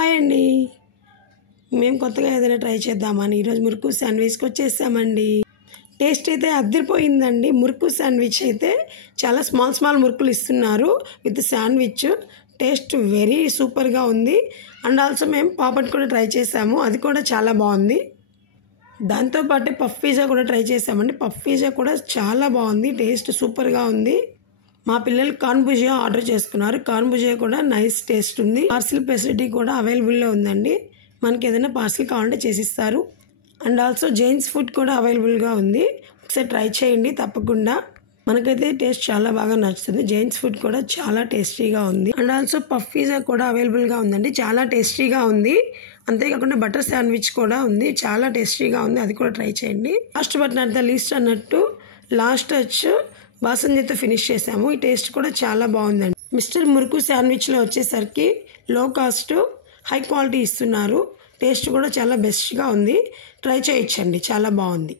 Hi అండి. మేము కొత్తగా ఏదైనా ట్రై చేద్దామని ఈరోజు మురుకు శాండ్విచ్కి వచ్చేసామండి. టేస్ట్ అయితే అదిరిపోయిందండి. మురుకు శాండ్విచ్ అయితే చాలా స్మాల్ మురుకులు ఇస్తున్నారు విత్ శాండ్విచ్. టేస్ట్ వెరీ సూపర్గా ఉంది. అండ్ ఆల్సో మేము పాపడ్ కూడా ట్రై చేసాము, అది కూడా చాలా బాగుంది. దాంతోపాటు పఫ్ పిజ్జా కూడా ట్రై చేసామండి. పఫ్ పిజ్జా కూడా చాలా బాగుంది, టేస్ట్ సూపర్గా ఉంది. మా పిల్లలు కార్న్ భుజియా ఆర్డర్ చేసుకున్నారు. కార్న్ భుజియా కూడా నైస్ టేస్ట్ ఉంది. పార్సిల్ ఫెసిలిటీ కూడా అవైలబుల్లో ఉందండి. మనకి ఏదైనా పార్సిల్ కావాలంటే చేసిస్తారు. అండ్ ఆల్సో జైన్స్ ఫుడ్ కూడా అవైలబుల్గా ఉంది. ఒకసారి ట్రై చేయండి తప్పకుండా. మనకైతే టేస్ట్ చాలా బాగా నచ్చుతుంది. జైన్స్ ఫుడ్ కూడా చాలా టేస్టీగా ఉంది. అండ్ ఆల్సో పఫ్ పిజ్జా కూడా అవైలబుల్గా ఉందండి, చాలా టేస్టీగా ఉంది. అంతేకాకుండా బటర్ శాండ్విచ్ కూడా ఉంది, చాలా టేస్టీగా ఉంది, అది కూడా ట్రై చేయండి. Last but not the least అన్నట్టు లాస్ట్ టచ్ బాసంజీతో ఫినిష్ చేసాము. ఈ టేస్ట్ కూడా చాలా బాగుందండి. మిస్టర్ మురుకు శాండ్విచ్లో వచ్చేసరికి లో కాస్ట్ హై క్వాలిటీ ఇస్తున్నారు. టేస్ట్ కూడా చాలా బెస్ట్గా ఉంది. ట్రై చేయొచ్చండి, చాలా బాగుంది.